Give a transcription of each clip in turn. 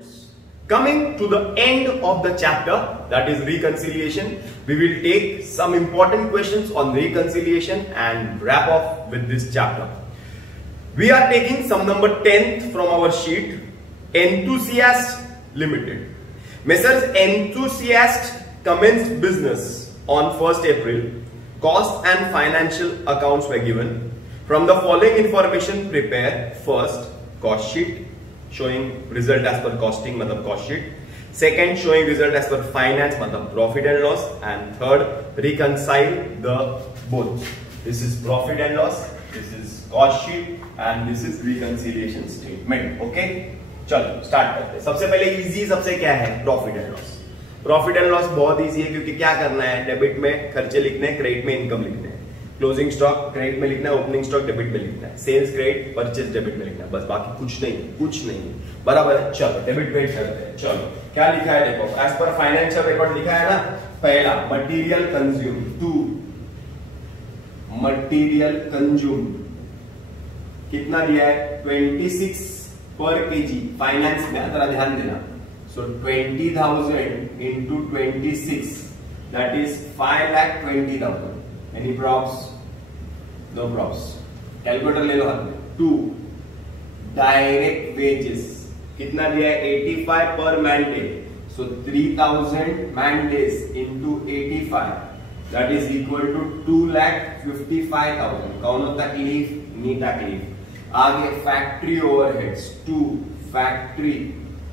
students, coming to the end of the chapter, that is reconciliation, we will take some important questions on reconciliation and wrap off with this chapter. We are taking sum number 10th from our sheet, Enthusiast Limited. Messrs. Enthusiast commenced business on 1st April. Cost and financial accounts were given. From the following information, prepare first cost sheet showing result as per costing, matlab cost sheet. Second, showing result as per finance, matlab profit and loss. And third, reconcile the both. This is profit and loss, this is cost sheet, and this is reconciliation statement. Okay, चलो start करते हैं. सबसे पहले easy सबसे क्या है, profit and loss. Profit and loss बहुत easy है क्योंकि क्या करना है, डेबिट में खर्चे लिखने हैं, क्रेडिट में इनकम लिखने हैं. क्लोजिंग स्टॉक क्रेडिट में लिखना है, ओपनिंग स्टॉक डेबिट में लिखना है, सेल्स क्रेडिट, परचेज डेबिट में लिखना है, बस बाकी कुछ नहीं. बराबर है. चलो डेबिट क्रेडिट करते हैं. चलो क्या लिखा है देखो, एज पर फाइनेंशियल रिकॉर्ड लिखा है ना. पहला मटेरियल कंज्यूम, 2 मटेरियल कंज्यूम कितना दिया है, 26 पर केजी. फाइनेंस में जरा ध्यान देना. सो 20,000 into 26 that is 5,20,000. Any props? No props. Calculator ले लो हाथ में. 2 डायरेक्ट वेजेस कितना दिया है, 85 पर man day. So 3,000 man days into 85 that is equal to 2,55,000. कौन तकलीफ, नी तकलीफ. आगे फैक्ट्री ओवरहेड्स, 2 फैक्ट्री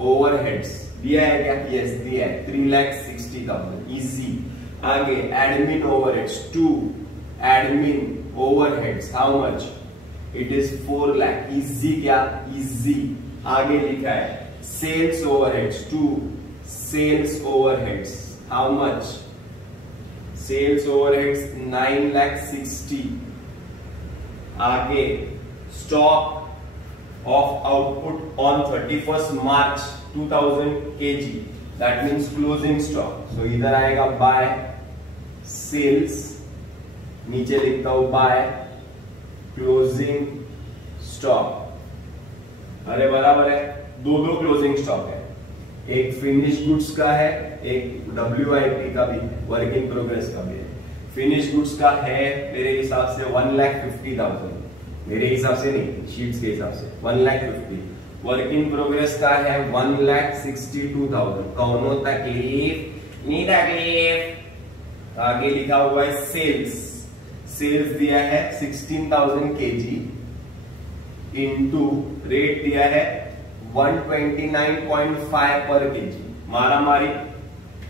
ओवरहेड्स दिया है क्या, यस दिया है, 3,60,000. इजी. आगे admin overheads, 2 admin overheads, how much, it is 4 lakh. Easy क्या, इजी. आगे लिखा है sales overheads, 2 sales overheads, how much, sales overheads 9,60,000. आगे stock of output on 31st March 2000 kg, that means closing stock. So इधर आएगा bye sales, नीचे लिखता हूं बाय क्लोजिंग स्टॉक. अरे बराबर है, दो क्लोजिंग स्टॉक है. एक फिनिश गुड्स का है, एक WIP का भी है, वर्क इन प्रोग्रेस का भी है. फिनिश गुड्स का है मेरे हिसाब से 1,50,000, मेरे हिसाब से नहीं, शीट्स के हिसाब से 1,50,000. वर्क इन प्रोग्रेस का है 1,62,000. कौन तकलीफ, नी तकलीफ. आगे लिखा हुआ है सेल्स, सेल्स दिया है 16,000 kg इंटू रेट दिया है 129.5 पर kg. मारा मारी,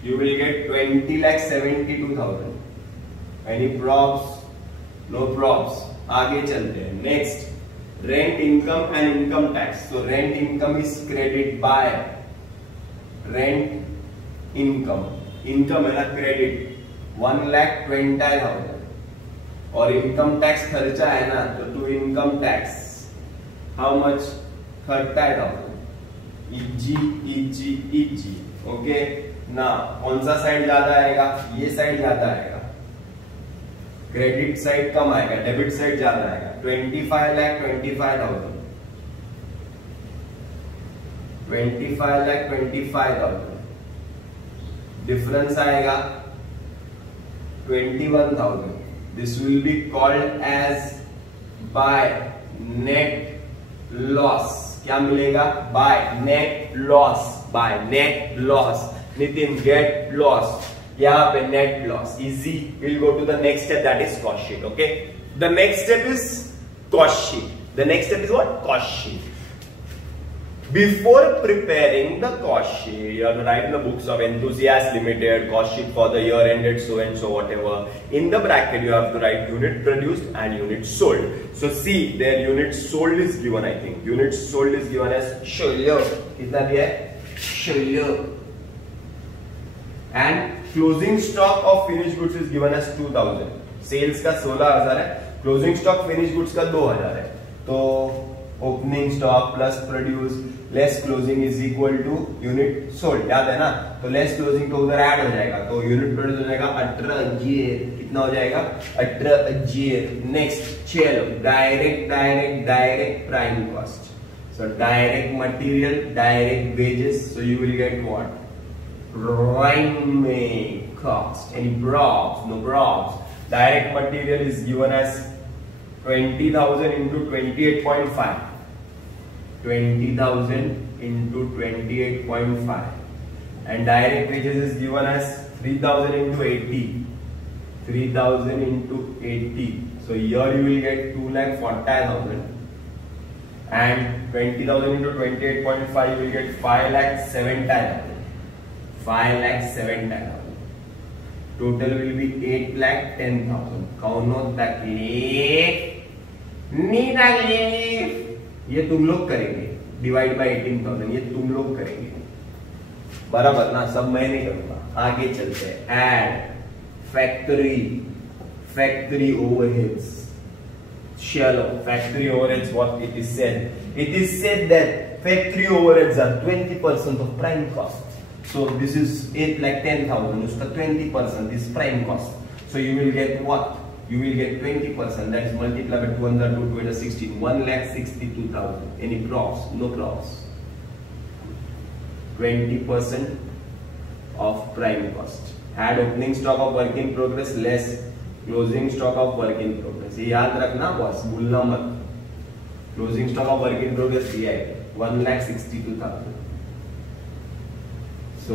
you will get 20,72,000. Any props, no props. आगे चलते हैं. Next, rent income and income tax. So rent income is credit by rent income, income है ना क्रेडिट, 1,20,000. और इनकम टैक्स खर्चा है ना, तो to income tax how much, 30,000. Easy. Okay ना. कौन सा साइड ज्यादा आएगा, ये साइड ज्यादा आएगा, क्रेडिट साइड कम आएगा, डेबिट साइड ज्यादा आएगा. 25,25,000, 25,25,000. डिफरेंस आएगा 21,000. This will be called as by net loss. क्या मिलेगा, by net loss, by net loss. Nitin get loss, यहाँ पे net loss. Easy. Will go to the next step, that is cost sheet. Okay, the next step is cost sheet. The next step is what? Cost sheet. Before preparing the cost sheet, you have to write in the books of Enthusiast Limited, cost sheet for the year ended so and so whatever. In the bracket you have to write unit produced and unit sold. So see, their unit sold is given, I think. Unit sold is given as Shulyo. कितना दिया है? Shulyo. And closing stock of finished goods is given as 2,000. Sales का 16,000 है. Closing stock finish goods का 2,000 है. तो opening stock plus produce less closing is equal to unit sold. याद है ना, तो लेस क्लोजिंग तो उधर ऐड हो जाएगा, तो यूनिट प्रोड्यूस हो जाएगा 18,000. कितना हो जाएगा, 18,000. नेक्स्ट चलो, direct prime cost. So direct material, direct wages. So you will get what? Prime cost. Any props? No props. Direct material is given as 20,000 into 28.5. 20,000 into 28.5. And direct wages is given as 3,000 into 80. 3,000 into 80. So here you will get 2,40,000. And 20,000 into 28.5 you will get 5,70,000. 5,70,000. Total will be 8,10,000. कौन तकलीफ नहीं तकलीफ, ये तुम लोग करेंगे. Divide by 18,000 ये तुम लोग करेंगे, बराबर ना. सब मैं नहीं करूंगा. आगे चलते हैं. Add factory overheads. Shallow factory overheads. What it is said? It is said that factory overheads are 20% of prime cost. So this is 8,10,000. Uska 20% is prime cost. So you will get what? You will get 20%. That is multiplied by 200 to 216. 1,62,000. Any props? No props. 20% of prime cost. Add opening stock of work in progress less closing stock of work in progress. ये याद रखना boss, भूलना मत. Closing stock of work in progress दिया है 1,62,000. So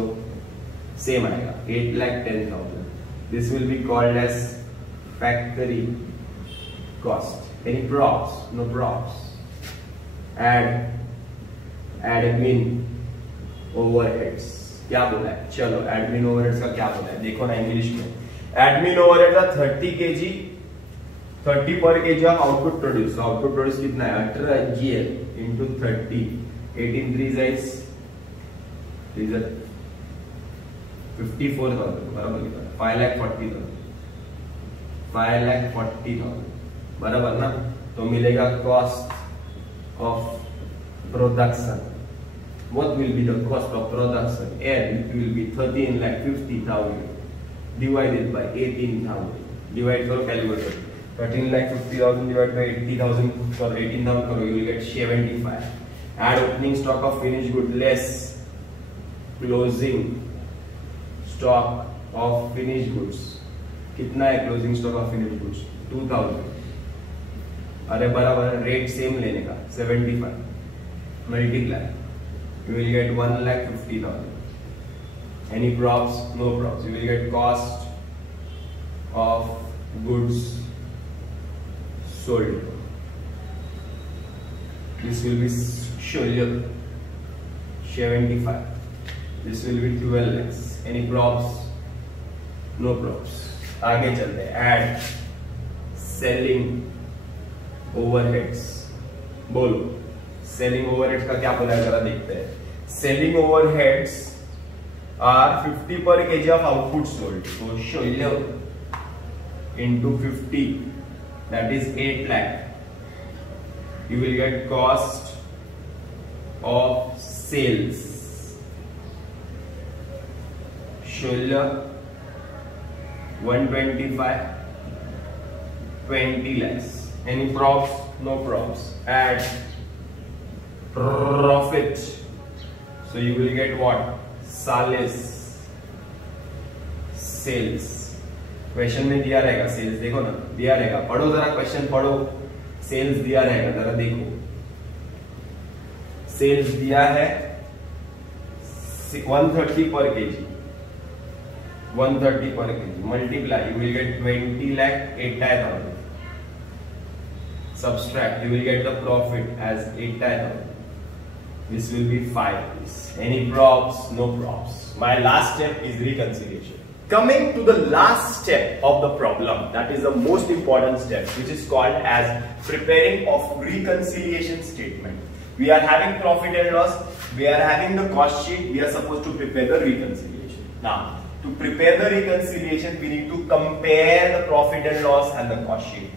same आएगा 8,10,000. This will be called as factory cost. Any props? No props. Add admin overheads. क्या बोला है? चलो एडमिन ओवरहेड्स का क्या बोला है देखो ना इंग्लिश में. एडमिन ओवरहेड का 30 kg 30 पर kg of output produce. Output produce कितना है? 18 GL into 30. 18 3 is 54,000. बराबर कितना? 5,40,000. 5,40,000 बराबर ना. तो मिलेगा cost of production. What will be the cost of production? And it will be 13,50,000 divided by 18,000. Divide करो calculator. 13,50,000 divided by 80,000 for 18,000 करो, you will get 75. Add opening stock of finished good less closing stock of finished goods. कितना है closing stock of finished goods? 2,000. अरे बराबर rate same लेने का 75 multiply. You will get 1,50,000. Any props? No props. You will get cost of goods sold. This will be 75. This will be 12 lakhs. Any props? No props. आगे चलते हैं. Add selling overheads. बोलो selling overheads का क्या बोला है जरा देखते हैं. सेलिंग ओवरहेड्स आर 50 पर kg of output sold. So 16 into 50 that is 8 lakh. You will get cost of sales 16 125 20 lakhs. Any props? No props. Add profit. So you will get what? Sales. Sales. Question में दिया रहेगा sales. देखो ना दिया रहेगा. पढ़ो जरा question पढ़ो. सेल्स दिया रहेगा जरा देखो. सेल्स दिया है 130 पर kg. 130 per kg. Multiply. You will get 20,80,000. Subtract. You will get the profit as 80,000. This will be 5. Any props? No props. My last step is reconciliation. Coming to the last step of the problem, that is the most important step, which is called as preparing of reconciliation statement. We are having profit and loss. We are having the cost sheet. We are supposed to prepare the reconciliation. Now, to prepare the reconciliation, we need to compare the profit and loss and the cost sheet.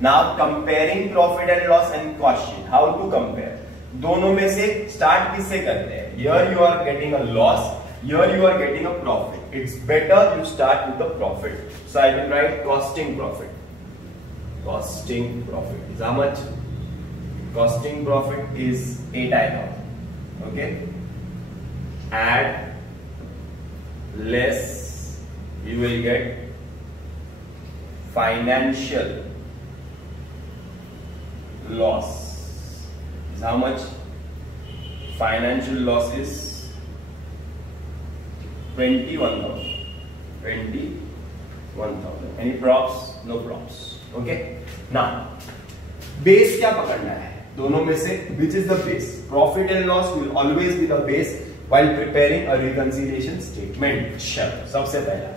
Now, comparing profit and loss and cost sheet. How to compare? दोनों में से start किससे करते हैं? Here you are getting a loss, here you are getting a profit. It's better you start with the profit. So I will write costing profit. Costing profit is how much? costing profit is 8 I. Okay, add less, you will get financial loss. Is how much? Financial loss is 21,000. 21,000. Any props? No props. Okay. Now, base क्या पकड़ना है दोनों में से? Which is the base? Profit and loss will always be the base while preparing a reconciliation statement. चलो, सबसे पहला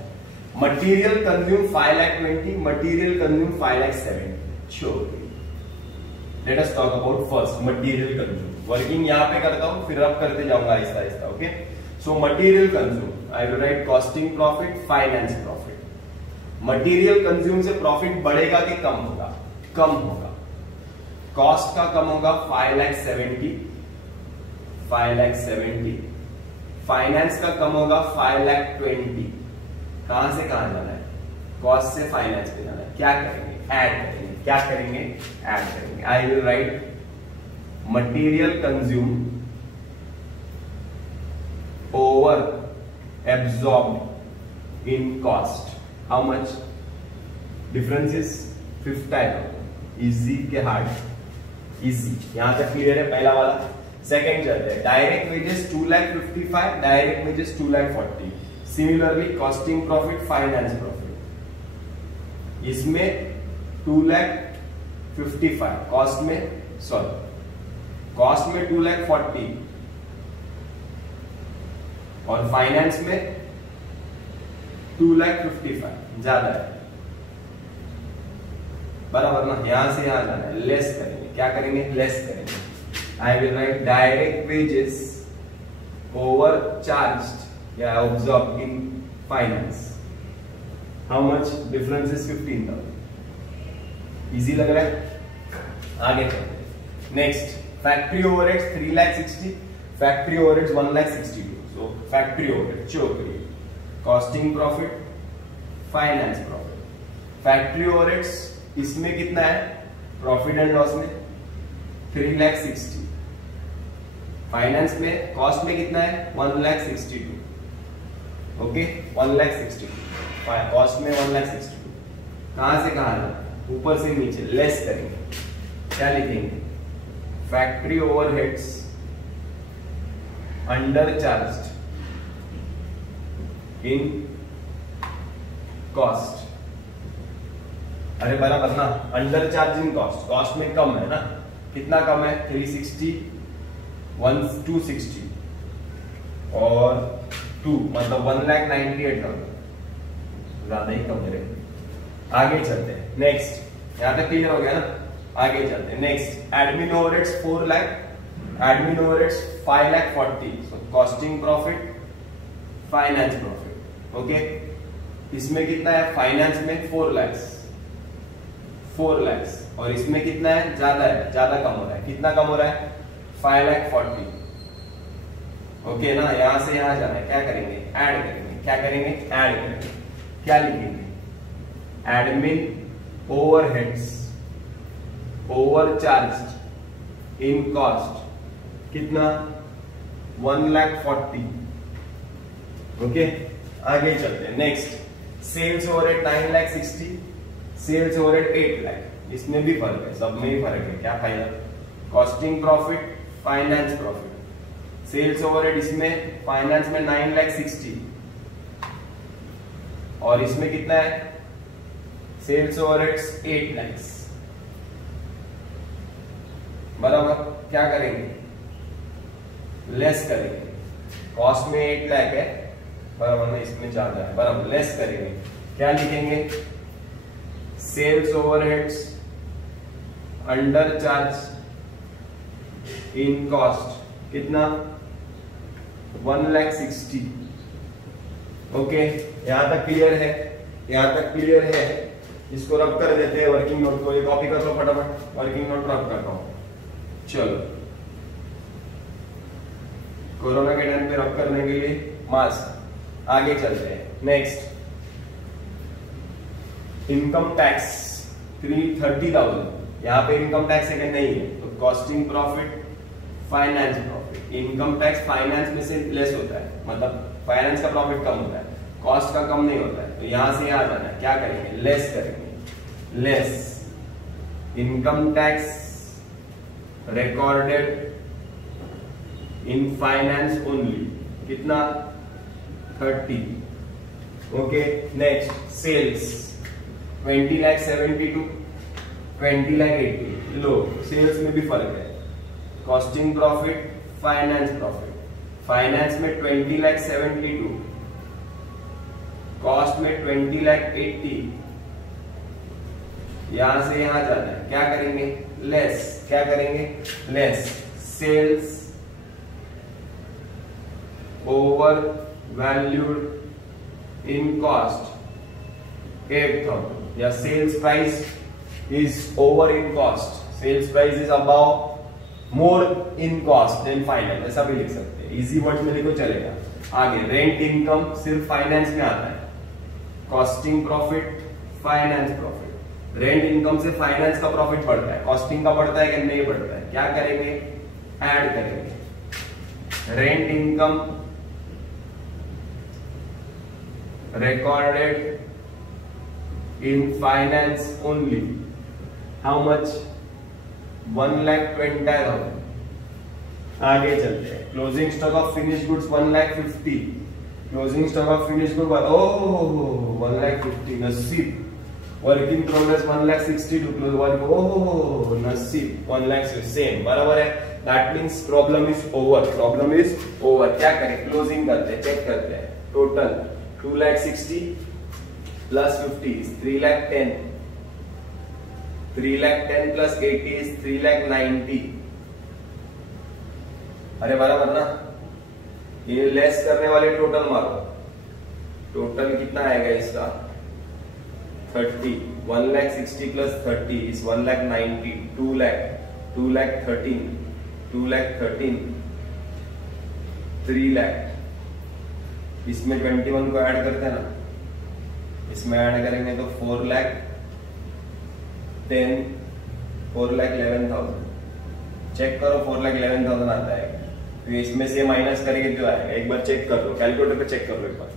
material consumed 5,20,000, material consumed 5,70,000. Sure. Let us talk about first material consumed. Working यहाँ पे करता हूँ, फिर अब करते जाऊंगा Aahista Aahista. Okay. So material consumed, I will write costing profit, finance profit. Material consumed से profit बढ़ेगा कि कम होगा? कम होगा. Cost का कम होगा 5,70,000. Finance का कम होगा 5,20,000. कहां से कहां जाना है? Cost से finance पे जाना है. क्या करेंगे? Add करेंगे. क्या करेंगे? Add करेंगे. I will write material consumed over absorbed in cost. How much? Difference is 50,000. Easy के hard? Easy. यहां तक क्लियर है पहला वाला. सेकंड चलते हैं. Direct wages 2,55,000, direct wages 2,40,000. Similarly costing profit, finance profit. इसमें 2,55,000 कॉस्ट में, सॉरी कॉस्ट में 2,40,000 और फाइनेंस में 2,55,000. ज्यादा है बराबर ना? यहां से यहां जाना है. लेस करेंगे. क्या करेंगे? लेस करेंगे. I will write direct wages over charged या absorbed in finance. How much? Difference is 15,000. Easy लग रहा है? आगे चलते हैं. Next, factory overheads 3,60,000, factory overheads 1,62,000. So factory overhead show करिए. Costing profit, finance profit. Factory overheads इसमें कितना है? Profit and loss में 3,60,000. फाइनेंस में कॉस्ट में कितना है? 1,62,000. ओके, 1,62,000. कॉस्ट में 1,62,000. कहां से कहां जाना? ऊपर से नीचे. लेस करेंगे. क्या लिखेंगे? Factory overheads under charged in cost. अरे बराबर ना? Under charge in cost. Cost में कम है ना? कितना कम है? 360, 260 और 2 मतलब 1,98,000. ज्यादा ही कम है. आगे चलते हैं. नेक्स्ट, यहां तक क्लियर हो गया ना? आगे चलते हैं. Next, admin overheads 4 lakh, admin overheads 5,40,000. So costing profit, finance profit. Okay, इसमें कितना है? फाइनेंस में 4 लाख और इसमें कितना है? ज्यादा है. ज्यादा कम हो रहा है. कितना कम हो रहा है? 5,40,000. ओके ना? यहां से यहां जाना है. क्या करेंगे? ऐड करेंगे. क्या करेंगे? ऐड करेंगे. क्या लिखेंगे? Admin overheads overcharged in cost. कितना? 1,40,000. ओके, आगे चलते हैं. Next, sales overhead 9,60,000, sales overhead 8 lakh. इसमें भी फर्क है, सब में ही फर्क है. क्या फायदा? Costing profit, finance profit. Sales overhead इसमें फाइनेंस में 9,60,000 और इसमें कितना है? Sales overheads 8 lakh. बराबर. क्या करेंगे? लेस करेंगे. कॉस्ट में 8 लाख है बराबर में, इसमें ज्यादा है बराबर. लेस करेंगे. क्या लिखेंगे? Sales overheads under charge in cost. कितना? 1,60,000. ओके, यहां तक क्लियर है? यहां तक क्लियर है? इसको रब कर देते हैं. वर्किंग नोट को ये कॉपी कर लो फटाफट. वर्किंग नोट रब करता हूं. चलो, कोरोना के टाइम पे रब करने के लिए मास्क. आगे चलते हैं. Next, income tax 30,000. यहाँ पे इनकम टैक्स सेकंड नहीं है तो costing profit, finance profit. Income tax finance में से लेस होता है, मतलब फाइनेंस का प्रॉफिट कम होता है, कॉस्ट का कम नहीं होता है। तो यहां से यहां जाना है, क्या करेंगे, लेस करेंगे। Less income tax recorded in finance only, कितना, 30। Okay, next sales 20 lakh 72, 20 lakh 80। लो, सेल्स में भी फर्क है। Costing profit, finance profit, finance में 20 लाख 72, कॉस्ट में 20 लाख 80। यहां से यहां जाना है, क्या करेंगे, लेस, क्या करेंगे, less sales over valued in cost 8,000, या sales price is over in cost, sales price is above more in cost than finance, ऐसा भी लिख सकते हैं। इजी वर्ड्स में लिखो चलेगा। आगे रेंट इनकम सिर्फ फाइनेंस में आता है, costing profit, finance profit. Rent income से फाइनेंस का प्रॉफिट बढ़ता है, कॉस्टिंग का बढ़ता है कि नहीं बढ़ता है, क्या करेंगे, ऐड करेंगे। Rent income recorded in finance only, how much, 1,20,000। आगे चलते हैं। Closing stock of finish goods 1,50,000, closing stock of finish good 1,50,000, नसीब। वर्क इन प्रोग्रेस 1,62,000, नसीब 1,60,000, सेम, बराबर है। That means problem is over, problem is over. क्या करें, क्लोजिंग करते हैं, चेक करते हैं। Total 2,60,000 plus 50 is 3,10,000, 3,10,000 plus 80 is 3,90,000। अरे बराबर ना, ये लेस करने वाले टोटल मारो, टोटल कितना आएगा इसका, 30, 1,60,000 plus 30 is 1,90,000, 2,13,000, 2,13,000, 3,00,000। इसमें 21 को ऐड करते हैं ना, इसमें ऐड करेंगे तो 4,10,000, 4,11,000। चेक करो 4,11,000 आता है, तो इसमें से माइनस करके जो आएगा, एक बार चेक कर लो, कैलकुलेटर पे चेक कर लो एक बार।